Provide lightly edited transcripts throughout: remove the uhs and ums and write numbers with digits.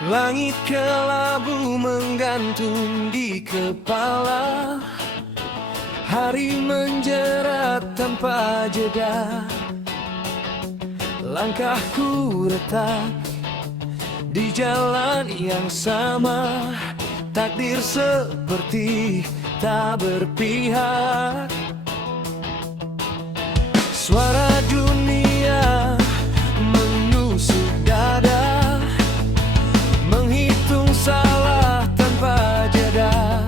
Langit kelabu menggantung di kepala, hari menjerat tanpa jeda. Langkahku retak di jalan yang sama, takdir seperti tak berpihak. Suara dunia menusuk dada, menghitung salah tanpa jeda.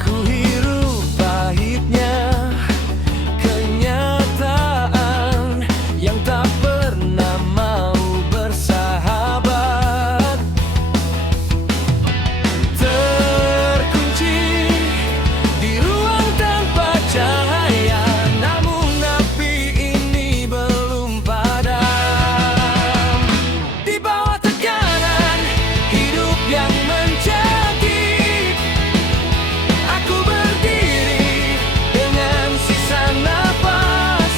Ku hirup pahitnya kenyataan yang tak pernah mau bersahabat. Terkunci di ruang tanpa cahaya, namun api ini belum padam. Di bawah tekanan hidup yang mencekik, aku berdiri dengan sisa napas.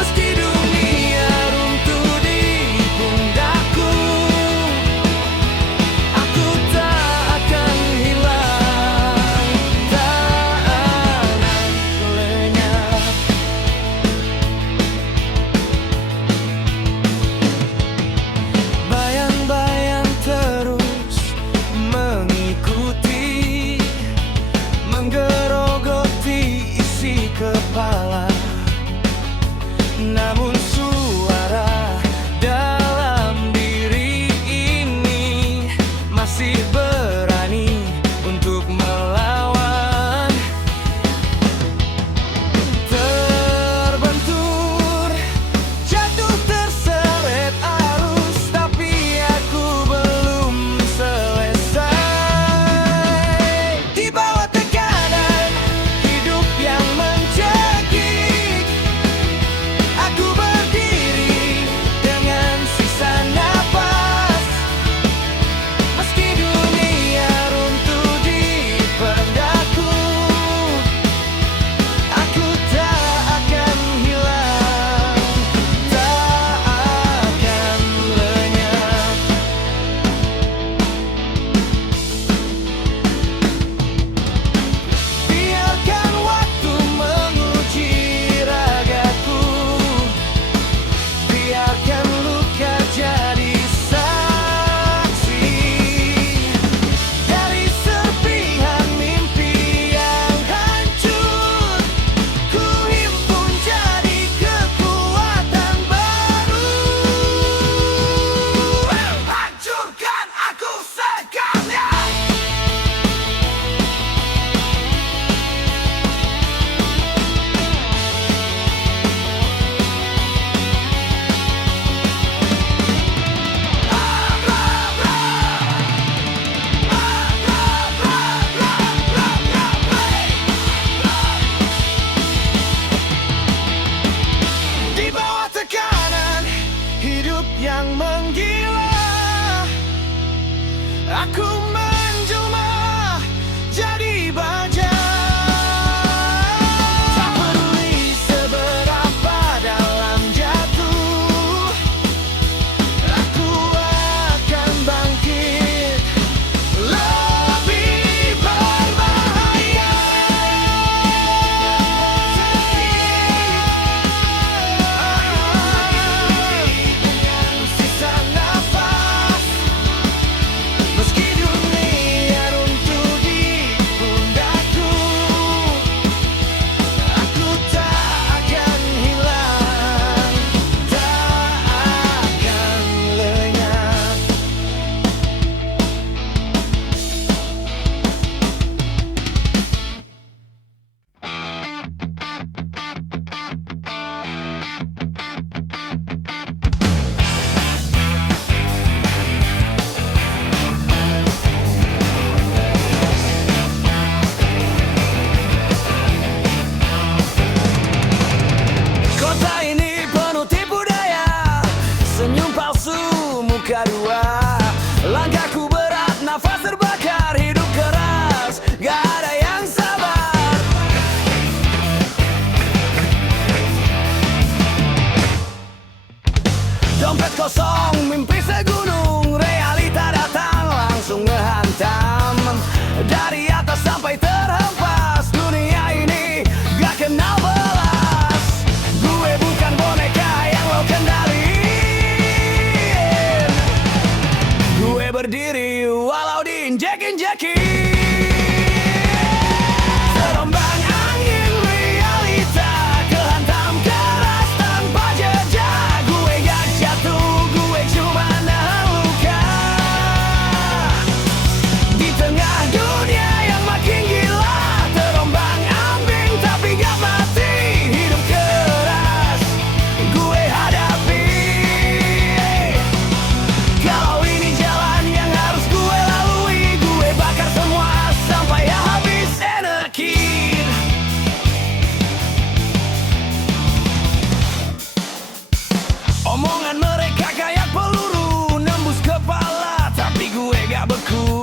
Meski dunia runtuh di pundakku, aku tak akan hilang, tak akan lenyap. Bayang-bayang terus mengikuti, menggerogoti isi kepala. Namun suara dalam diri ini masih berani untuk melawan. Terbentur, jatuh terseret arus, tapi aku belum selesai. Di bawah tekanan hidup yang mencekik, aku berdiri dengan sisa napas. Meski dunia runtuh di pundakku, aku tak akan hilang, tak akan lenyap. Biarkan waktu menguji ragaku, biarkan luka jadi saksi dari serpihan mimpi yang hancur. Ku himpun jadi kekuatan baru. Hancurkan aku sekalian. Di bawah tekanan hidup yang menggila, aku menjelma jadi baja. Tak peduli seberapa dalam jatuh, aku akan bangkit lebih berbahaya. Dengan sisa nafas, meski dunia runtuh di pundakku, aku tak akan hilang, tak akan lenyap. Kota ini penuh tipu daya, senyum palsu, muka dua. Langkahku berat, nafas terbakar, hidup keras, gak ada yang sabar. Dompet kosong, mimpi segumpal. kenal belas. Gue bukan boneka yang lo kendaliin. Gue berdiri walau diinjek-injekin. Terombang angin realita, kehantam keras tanpa jejak. Gue gak jatuh, gue cuma nahan luka. Di tengah dunia yang makin gila, terombang ambing tapi gak mati. Hidup keras gue hadapi. Kalau ini jalan yang harus gue lalui, gue bakar semua sampai habis energi. Omongan mereka kayak peluru nembus kepala, tapi gue gak beku.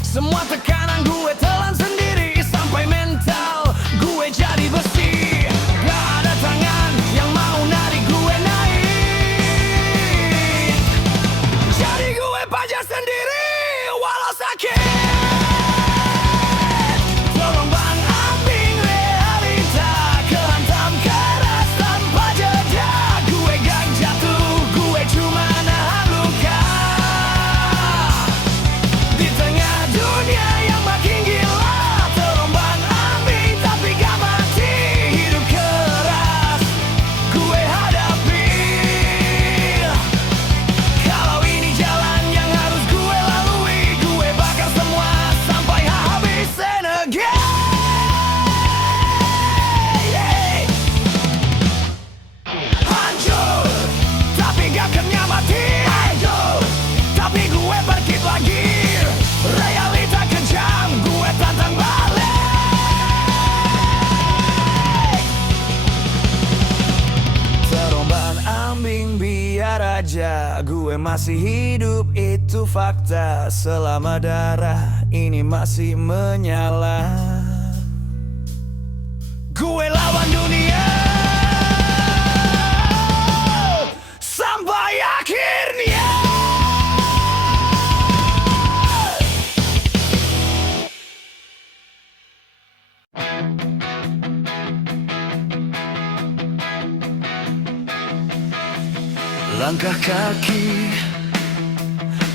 Semua tekanan gue telan sendiri sampai mental gue jadi besi. Gak ada tangan yang mau narik gue naik. Jadi gue pajak sendiri walau sakit. Terombang ambing realita, kehantam keras tanpa jejak. Gue gak jatuh, gue cuma nahan luka. Di tengah dunia yang makin gila, terombang ambing tapi gak mati. Hidup keras gue hadapi. Kalau ini jalan yang harus gue lalui, gue bakar semua sampai habis energi. Hancur, tapi gak kena mati. Hancur, tapi gue bangkit lagi. Realita kejam, gue tantang balik. Terombang ambing biar aja, gue masih hidup itu fakta. Selama darah ini masih menyala, gue lawan dunia sampai akhirnya. Langkah kaki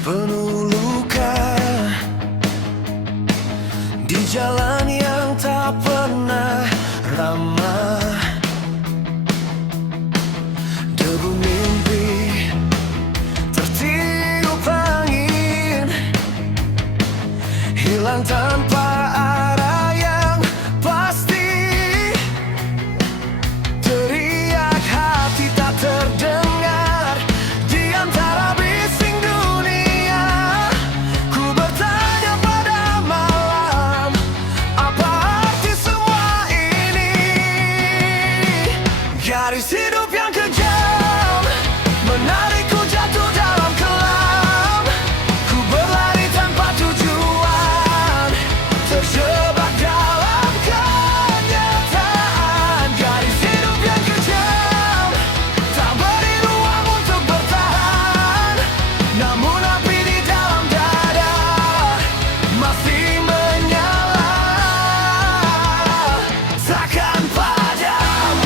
penuh luka di jalan yang tak pernah ramah. Debu mimpi tertiup angin, hilang tanpa arah yang pasti. Teriak hati tak terdengar di antara bising dunia. Ku bertanya pada malam, apa arti semua ini? Garis hidup yang kejam menarikku jatuh dalam kelam. Ku berlari tanpa tujuan, terjebak dalam kenyataan. Garis hidup yang kejam tak beri ruang untuk bertahan, namun api di dalam dada masih menyala, takkan padam.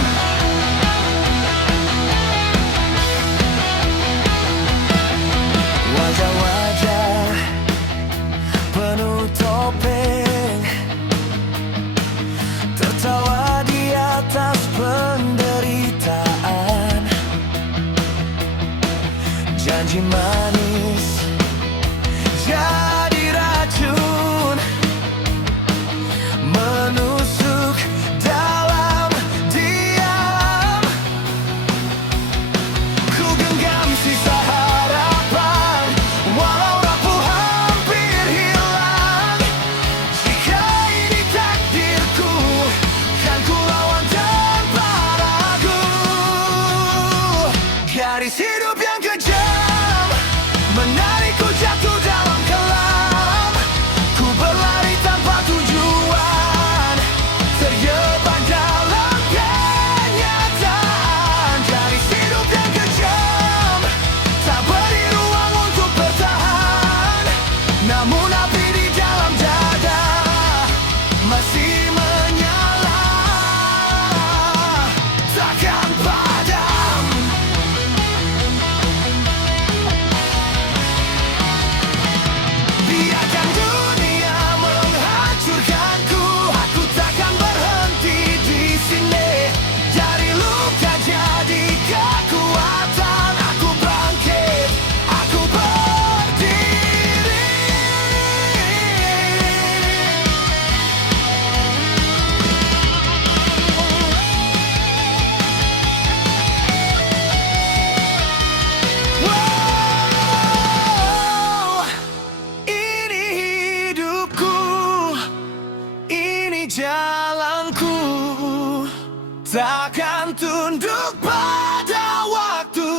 takkan tunduk pada waktu.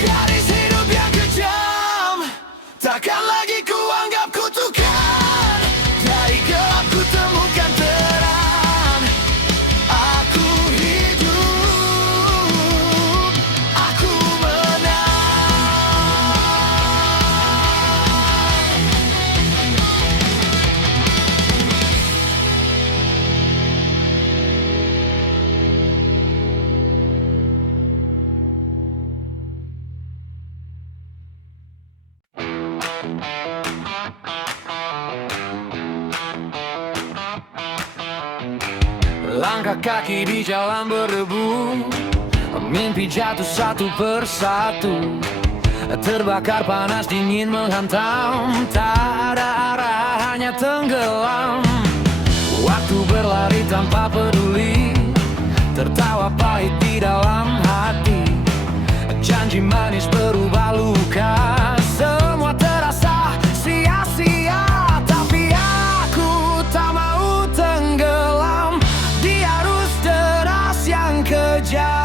Garis hidup yang kejam takkan lagi kuanggap kutukan. Dari gelap ku temukan terang. Aku hidup, aku menang. Langkah kaki di jalan berdebu, mimpi jatuh satu persatu, terbakar panas dingin menghantam. Tak ada arah, hanya tenggelam. Waktu berlari tanpa peduli, tertawa pahit di dalam hati. Janji manis berubah luka, semua terasa sia-sia. Tapi aku tak mau tenggelam di arus deras yang kejam.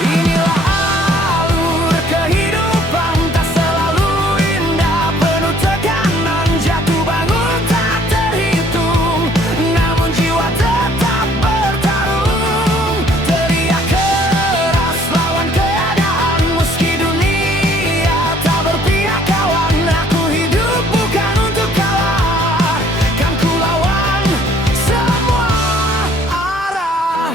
Inilah alur kehidupan, tak selalu indah, penuh tekanan, jatuh bangun tak terhitung. Namun jiwa tetap bertarung, teriak keras lawan keadaan. Meski dunia tak berpihak kawan, aku hidup bukan untuk kalah. Kan ku lawan semua arah.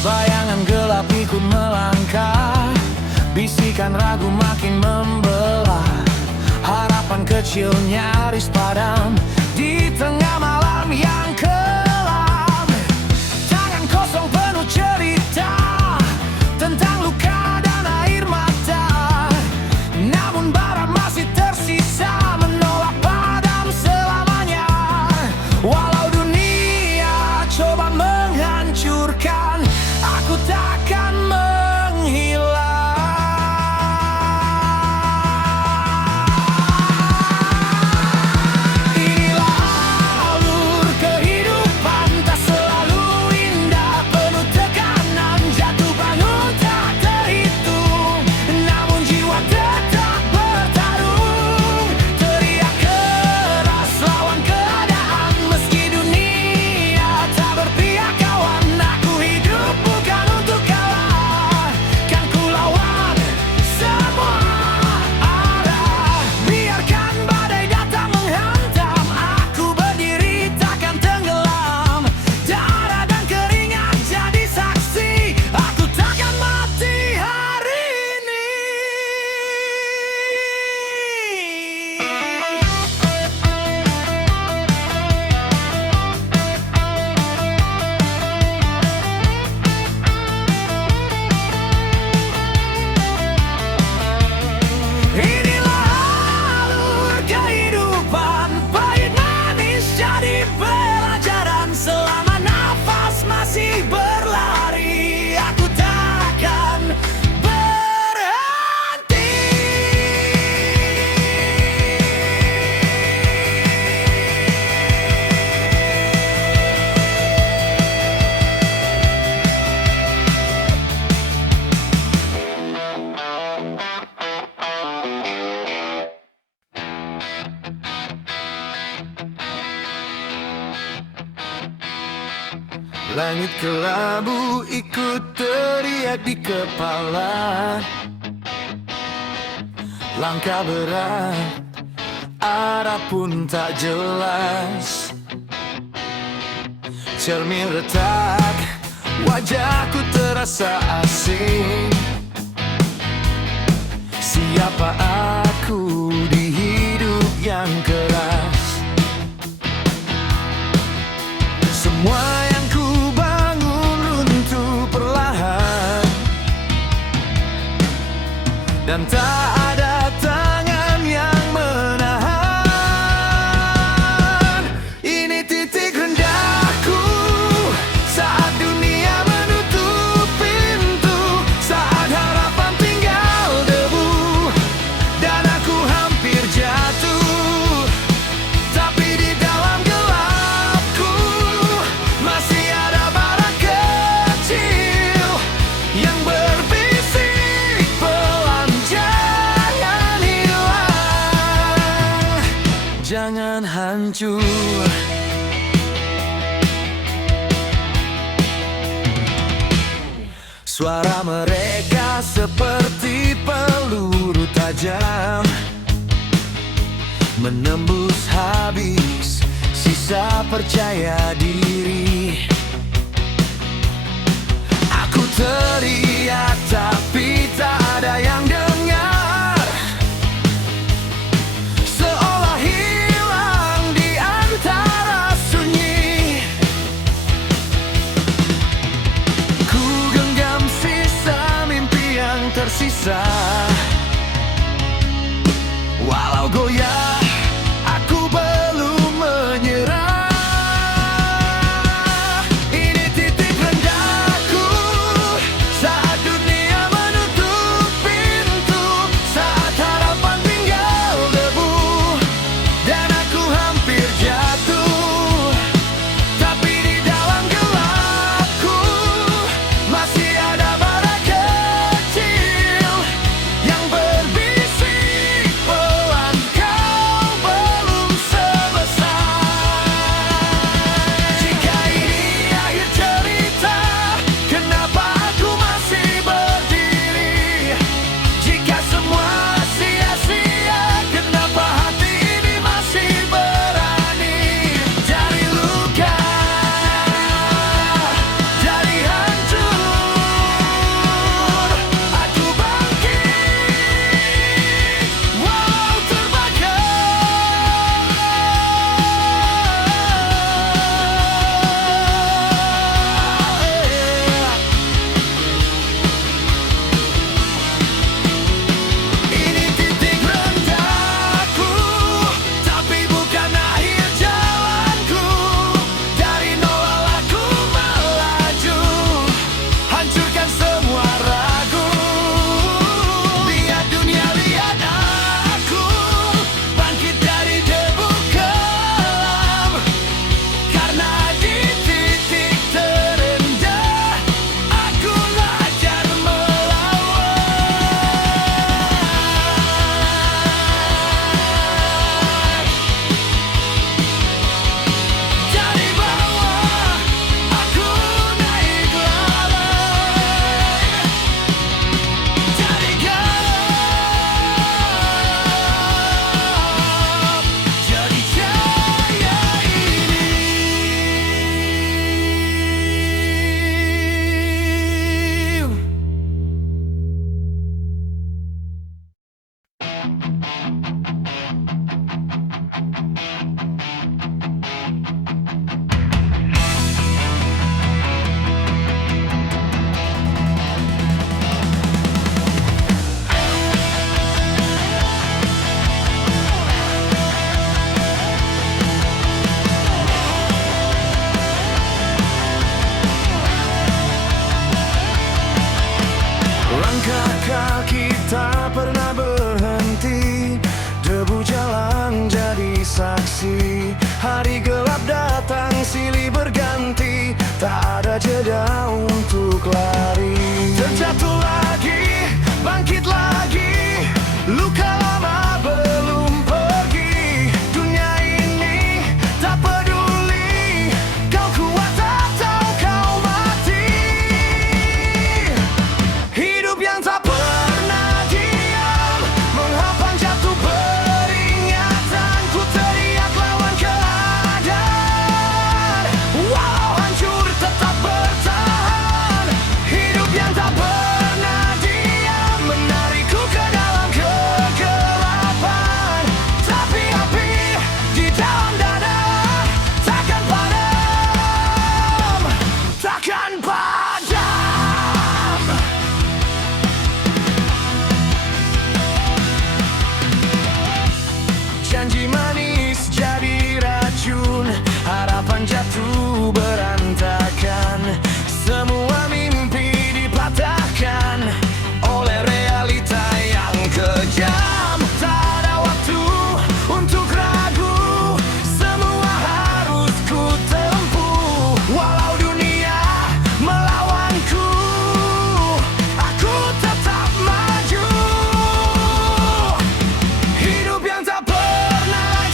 Bayangan gelap ikut melangkah, bisikan ragu makin membelah. Harapan kecil nyaris padam di tengah malam yang kelam. Tangan kosong penuh cerita tentang luka dan air mata. Namun bara masih tersisa, menolak padam selamanya. Walau dunia coba menghancurkan, aku takkan menghilang. Inilah alur kehidupan, tak selalu indah, penuh tekanan, jatuh bangun tak terhitung. Namun jiwa tetap bertarung, teriak keras lawan keadaan. Meski dunia tak berpihak kawan, aku hidup bukan untuk kalah. Kan ku lawan semua arah. Biarkan badai datang menghantam, aku berdiri takkan tenggelam. Darah dan keringat jadi saksi, aku takkan mati hari ini. Inilah alur kehidupan, pahit manis jadi pelajaran. Selama nafas masih berlari, aku takkan berhenti. Langit kelabu ikut teriak di kepala. Langkah berat, arah pun tak jelas. Cermin retak, wajahku terasa asing. Siapa aku di hidup yang keras? Semua yang ku bangun runtuh perlahan, dan tak ada tangan yang menahan. Ini titik rendahku saat dunia menutup pintu, saat harapan tinggal debu dan jangan hancur. Suara mereka seperti peluru tajam, menembus habis sisa percaya diri. Aku teriak tapi tak ada yang dengar, seolah hilang di antara sunyi. Ku genggam sisa mimpi yang tersisa, walau goyah aku belum menyerah. Ini titik rendahku saat dunia menutup pintu, saat harapan tinggal debu dan aku hampir jatuh. Tapi di dalam gelapku masih ada bara kecil yang berbisik pelan, kau belum selesai. Jika ini akhir cerita, kenapa aku masih berdiri? Jika semua sia-sia, kenapa hati ini masih berani? Dari luka, dari hancur, aku bangkit, wow terbakar. Ini titik rendahku, tapi bukan akhir jalanku. Dari nol aku melaju, hancurkan semua ragu. Lihat dunia, lihat aku, bangkit dari debu kelam. Karena di titik terendah, aku belajar melawan. Dari bawah, aku naik lalai. Dari gelap, jadi cahaya ini. Langkah kaki tak pernah berhenti, debu jalan jadi saksi. Hari gelap datang silih berganti, tak ada jeda untuk lari. Terjatuh lagi, bangkit lagi, luka lama belum pergi. Dunia ini tak peduli kau kuat atau kau mati. Hidup yang tak pernah diam, menghafal jatuh beringatan. Ku teriak lawan keadaan, walau hancur tetap bertahan. Hidup yang tak pernah diam, menarikku ke dalam kegelapan. Tapi api di dalam dada takkan padam, takkan padam. Janji manis jadi racun, harapan jatuh berantakan. Semua mimpi dipatahkan oleh realita yang kejam. Tak ada waktu untuk ragu, semua harus ku tempuh. Walau dunia melawanku, aku tetap maju. Hidup yang tak pernah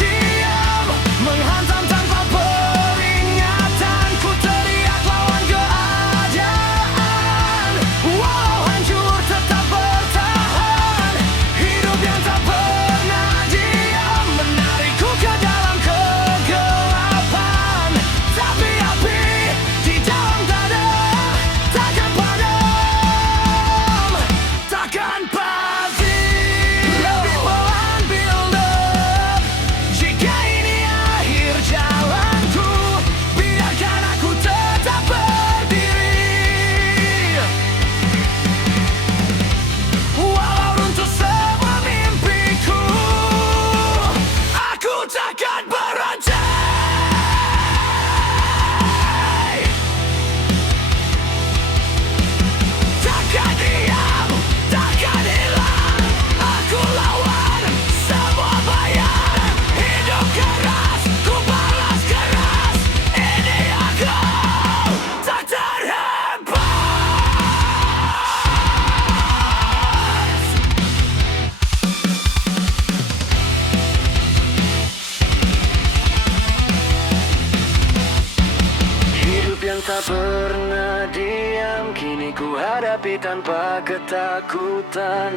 tak pernah diam, kini ku hadapi tanpa ketakutan.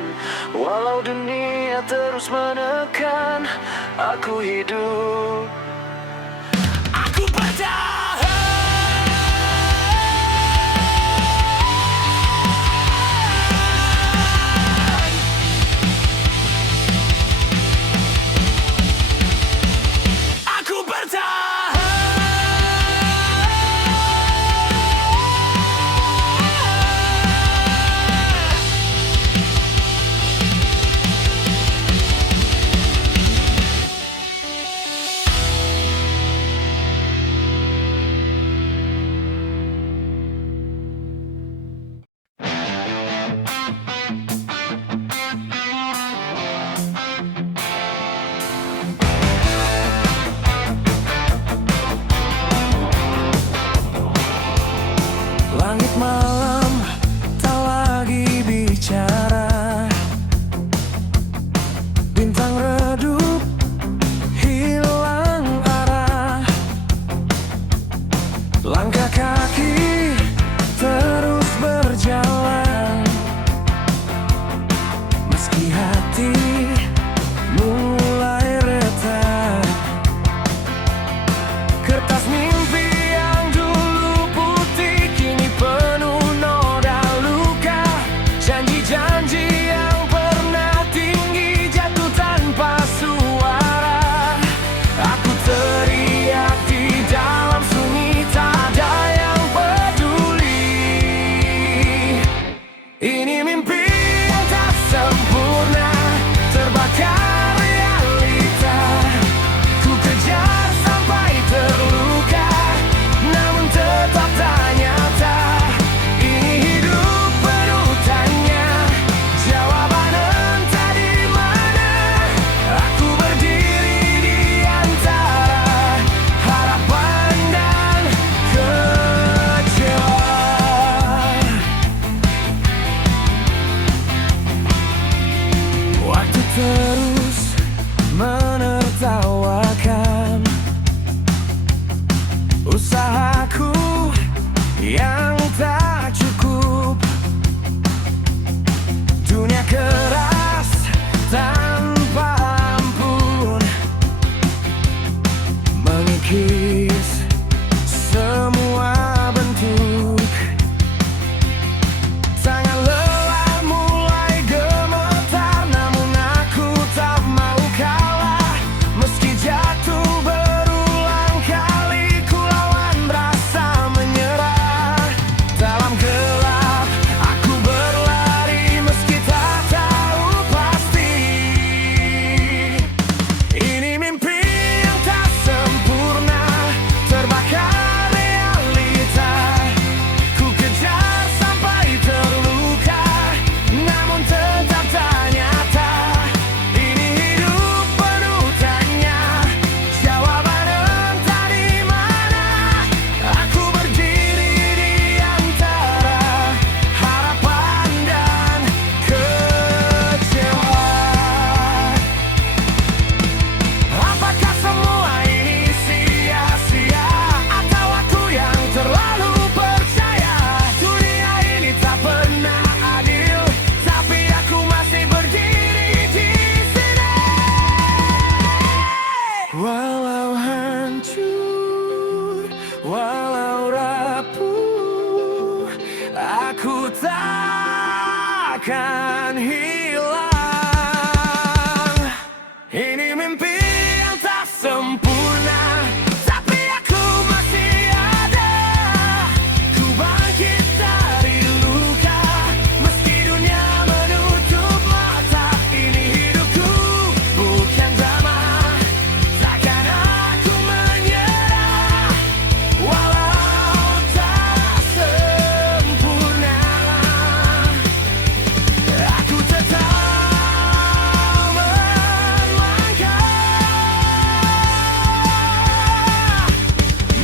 Walau dunia terus menekan, aku hidup, aku bertahan. Aku bertahan. Langit malam tak lagi bicara, bintang redup hilang arah, langkah kaki terus berjalan, meski hati mulai retak. Kertas mimpi yang dulu putih kini penuh noda luka. Janji-janji yang pernah tinggi jatuh tanpa suara. Aku teriak di dalam sunyi, tak ada yang peduli. Ini mimpi yang tak sempurna, terbakar realita. Ku kejar sampai terluka, namun tetap tak nyata. Ini hidup penuh tanya, jawaban entah di mana. Aku berdiri di antara harapan dan kecewa. Waktu terus menertawakan usahaku yang tak cukup. Dunia keras tanpa ampun, mengikis semua bentuk. Tangan lelah mulai gemetar, namun aku tak mau kalah. Meski jatuh berulang kali, ku lawan rasa menyerah. Dalam gelap aku berlari, meski tak tahu pasti. Ini mimpi yang tak sempurna, terbakar realita. Ku kejar sampai terluka, namun tetap tak nyata. Ini hidup penuh tanya, jawaban entah di mana. Aku berdiri di antara harapan dan kecewa. Apakah semua ini sia-sia, atau aku yang terlalu percaya? Dunia ini tak pernah adil, tapi aku masih berdiri di sini. Walau hancur, walau rapuh, aku takkan hilang. Ini mimpi yang tak sempurna, tapi aku masih ada. Ku bangkit dari luka, meski dunia menutup mata. Ini hidupku bukan drama, takkan aku menyerah. Walau tak sempurna, aku tetap melangkah.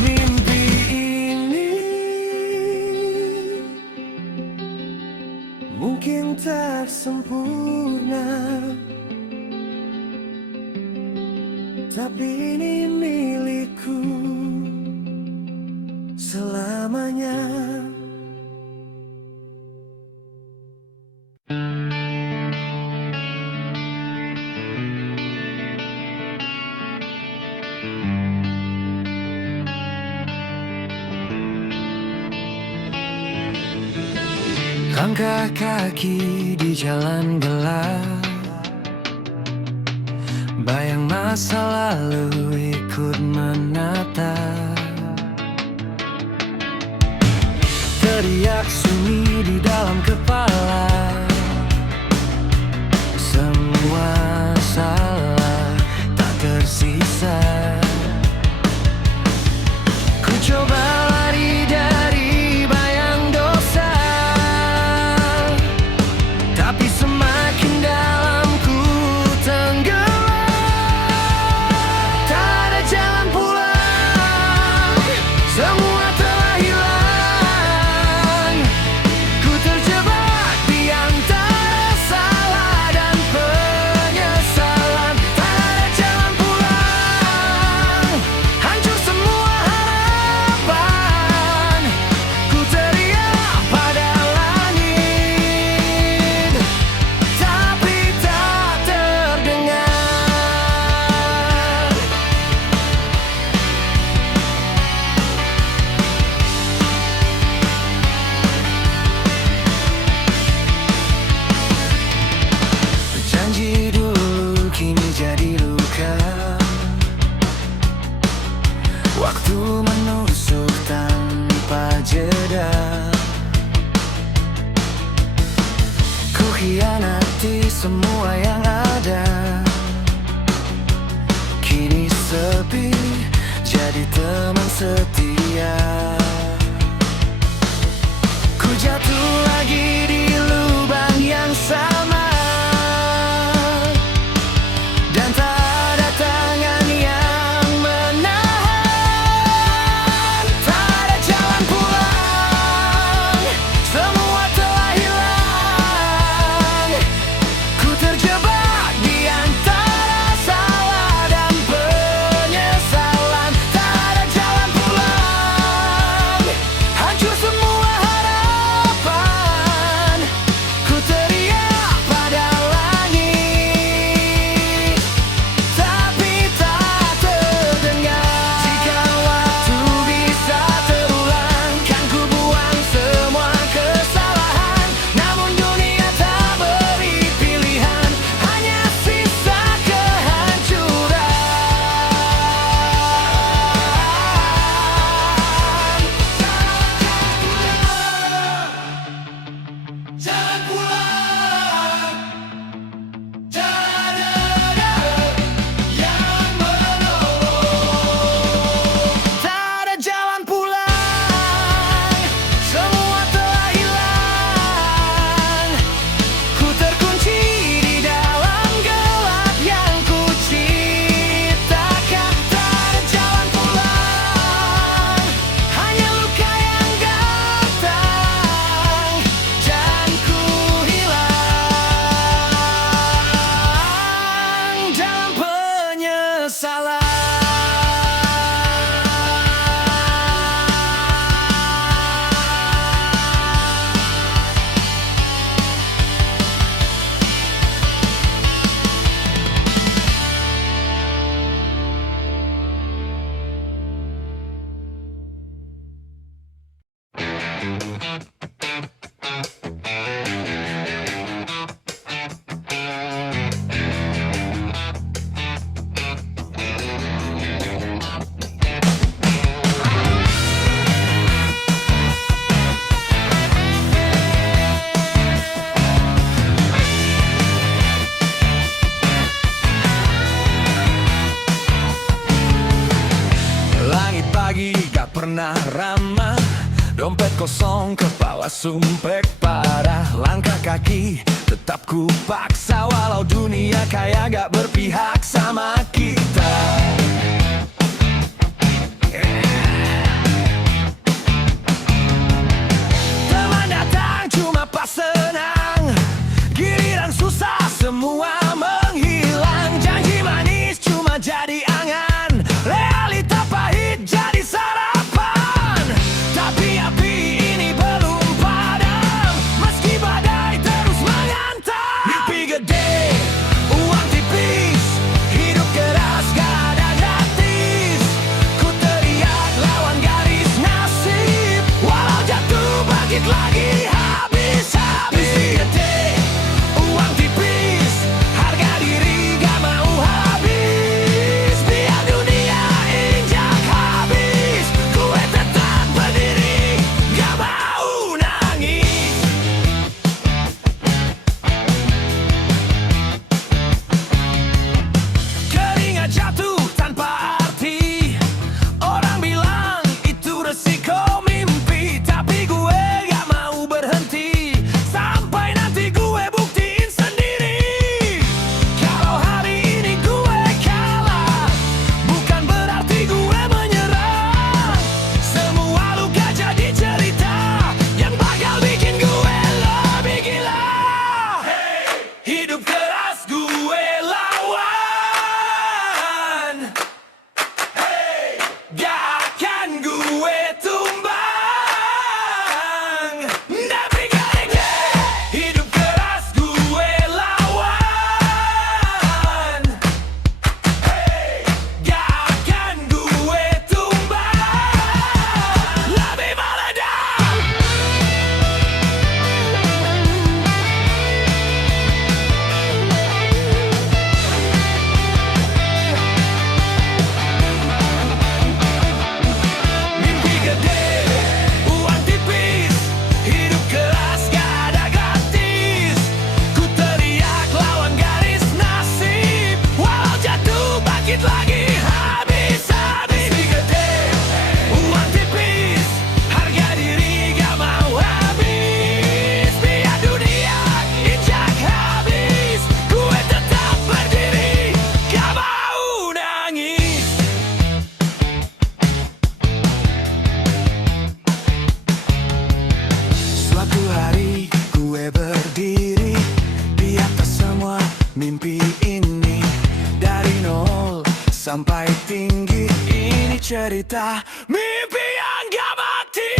Mimpi ini mungkin tak sempurna, tapi ini milikku selama selamanya. Langkah kaki di jalan gelap, bayang masa lalu ikut menatap. Teriak sunyi di dalam kepala, semua salah tak tersisa. Ku coba lari dari bayang dosa, tapi semakin dalam ku tenggelam. Tak ada jalan pulang, semua telah hilang. Ku terjebak di antara salah dan penyesalan. Tak ada jalan pulang, hancur semua harapan. Ku teriak pada langit, tapi tak terdengar. Janji dulu kini jadi luka, waktu menusuk tanpa jeda. Ku hianati semua yang ada, kini sepi jadi teman setia. Ku jatuh lagi di lubang yang sama, dan tak ada tangan yang menahan. Tak ada jalan pulang, semua telah hilang. Ku terjebak di antara salah dan penyesalan. Tak ada jalan pulang, hancur semua harapan. Ku teriak pada langit, tapi tak terdengar. Jika waktu bisa terulang, kan ku buang semua kesalahan. Namun dunia tak beri pilihan, hanya sisa kehancuran. Jalan pulang, tak ada yang menolong. Tak ada jalan pulang, semua telah hilang. Ku terkunci di dalam gelap yang ku ciptakan. Tak ada jalan pulang, hanya luka yang datang dan ku hilang dalam penyesalan. Langit pagi gak pernah ramah, dompet kosong, kepala sumpek parah. Langkah kaki tetap ku paksa, walau dunia kayak gak berpihak sama kita. Teman datang cuma pas senang, giliran susah semua menghilang. Janji manis cuma jadi angan, realita pahit jadi sarapan. Tapi apa jatuh tanpa arti. Orang bilang itu resiko mimpi, tapi gue gak mau berhenti sampai nanti gue buktiin sendiri. Kalau hari ini gue kalah, bukan berarti gue menyerah. Semua luka jadi cerita yang bakal bikin gue lebih gila. Hidup keras gue lawan, gak akan gue tumbang. Tapi kali hidup keras gue lawan, gak akan gue tumbang. Lebih meledak. Mimpi gede, uang tipis, hidup keras gak ada gratis. Ku teriak lawan garis nasib, walau jatuh bangkit lagi habis-habis. Mimpi gede, uang tipis, harga diri gak mau habis. Biar dunia injak habis, gue tetap berdiri, gak mau nangis. Suatu hari gue berdiri di atas semua mimpi ini. Dari nol sampai tinggi, ini cerita mimpi yang gak mati.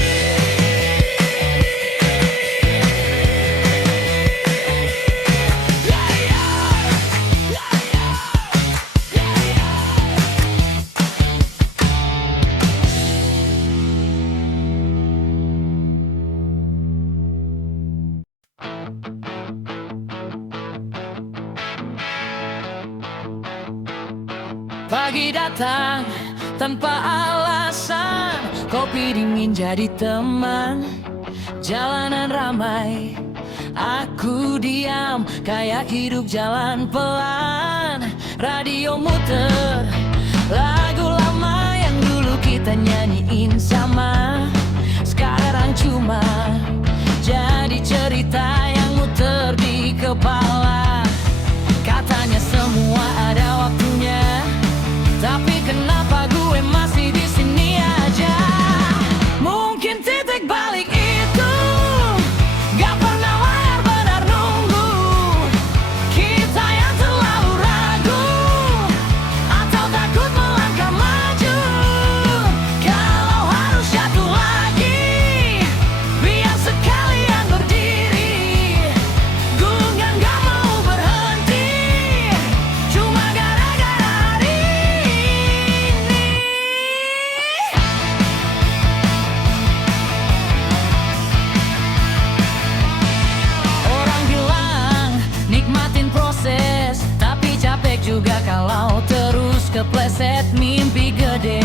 Pagi datang tanpa alasan, kopi dingin jadi teman. Jalanan ramai, aku diam, kayak hidup jalan pelan. Radio muter, lagu lama yang dulu kita nyanyiin sama. Sekarang cuma jadi cerita yang muter di kepala. Katanya semua ada waktunya, tapi kenapa gue masih di sini aja? Mungkin titik balik itu gak pernah layar benar nunggu. Kita yang terlalu ragu atau takut melangkah maju. Kalau harus jatuh lagi, biar sekalian berdiri. Gue gak mau berhenti cuma gara-gara hari ini. Orang bilang nikmatin proses, tapi capek juga kalau terus kepleset. Mimpi gede,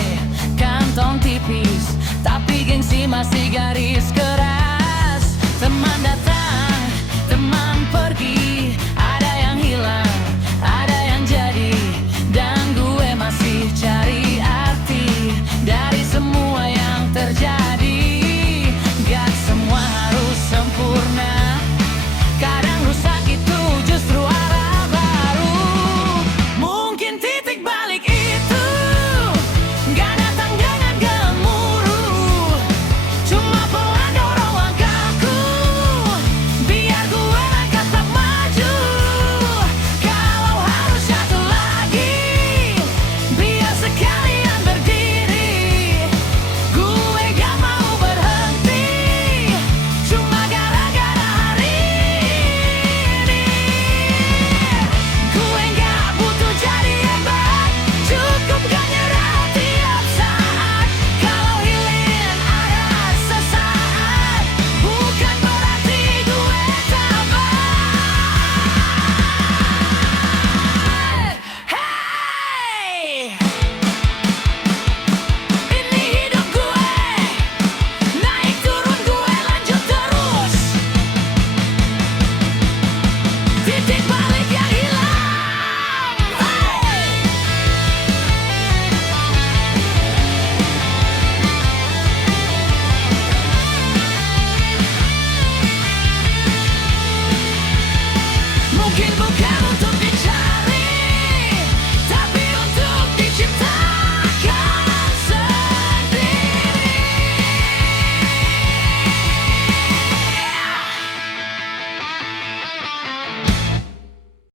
kantong tipis, tapi gengsi masih garis keras. Teman datang, teman pergi, ada yang hilang, ada yang jadi, dan gue masih cari arti dari semua yang terjadi. Gak semua harus sempurna, kadang rusak itu justru arah baru. Mungkin titik balik itu gak datang dengan gemuruh, cuma pelan dorong langkahku, biar gue langkah tetap maju. Kalau harus jatuh lagi, biar sekalian berdiri. Gue gak mau berhenti cuma gara-gara hari ini. Gue gak butuh jadi hebat, cukup gak nyerah tiap saat. Kalau healing ada sesaat, bukan berarti gue tabat. Hey, ini hidup gue, naik turun gue lanjut terus. Titik balik